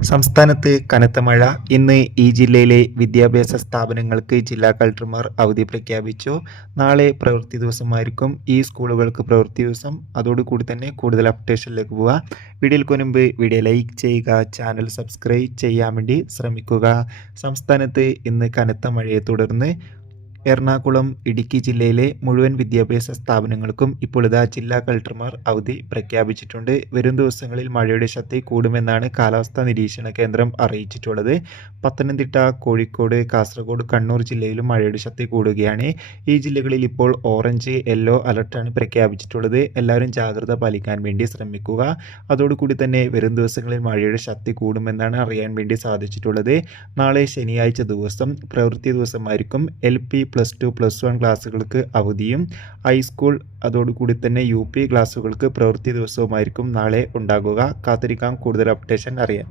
സംസ്ഥാനത്ത് കനത്ത മഴ. ഇന്ന് ഈ ജില്ലയിലെ വിദ്യാഭ്യാസ സ്ഥാപനങ്ങൾക്ക് ജില്ലാ കളക്ടർമാർ അവധി പ്രഖ്യാപിച്ചു. നാളെ പ്രവൃത്തി ദിവസമായിരിക്കും ഈ സ്കൂളുകൾക്ക് പ്രവൃത്തി ദിവസം. അതോടുകൂടി തന്നെ കൂടുതൽ അപ്ഡേഷനിലേക്ക് പോവുക. വീഡിയോയ്ക്ക് മുൻപ് വീഡിയോ ലൈക്ക് ചെയ്യുക, ചാനൽ സബ്സ്ക്രൈബ് ചെയ്യാൻ വേണ്ടി ശ്രമിക്കുക. സംസ്ഥാനത്ത് ഇന്ന് കനത്ത മഴയെ തുടർന്ന് എറണാകുളം, ഇടുക്കി ജില്ലയിലെ മുഴുവൻ വിദ്യാഭ്യാസ സ്ഥാപനങ്ങൾക്കും ഇപ്പോൾ ജില്ലാ കളക്ടർമാർ അവധി പ്രഖ്യാപിച്ചിട്ടുണ്ട്. വരും ദിവസങ്ങളിൽ മഴയുടെ ശക്തി കൂടുമെന്നാണ് കാലാവസ്ഥാ നിരീക്ഷണ കേന്ദ്രം അറിയിച്ചിട്ടുള്ളത്. പത്തനംതിട്ട, കോഴിക്കോട്, കാസർഗോഡ്, കണ്ണൂർ ജില്ലയിലും മഴയുടെ ശക്തി കൂടുകയാണ്. ഈ ജില്ലകളിൽ ഇപ്പോൾ ഓറഞ്ച്, യെല്ലോ അലർട്ടാണ് പ്രഖ്യാപിച്ചിട്ടുള്ളത്. എല്ലാവരും ജാഗ്രത പാലിക്കാൻ വേണ്ടി ശ്രമിക്കുക. അതോടുകൂടി തന്നെ വരും ദിവസങ്ങളിൽ മഴയുടെ ശക്തി കൂടുമെന്നാണ് അറിയാൻ വേണ്ടി സാധിച്ചിട്ടുള്ളത്. നാളെ ശനിയാഴ്ച ദിവസം പ്രവൃത്തി ദിവസമായിരിക്കും. LP, +2, +1 ക്ലാസ്സുകൾക്ക് അവധിയും ഹൈസ്കൂൾ അതോടുകൂടി തന്നെ UP ക്ലാസ്സുകൾക്ക് പ്രവൃത്തി ദിവസവുമായിരിക്കും നാളെ ഉണ്ടാകുക. കാത്തിരിക്കാം കൂടുതൽ അപ്ഡേഷൻ അറിയാൻ.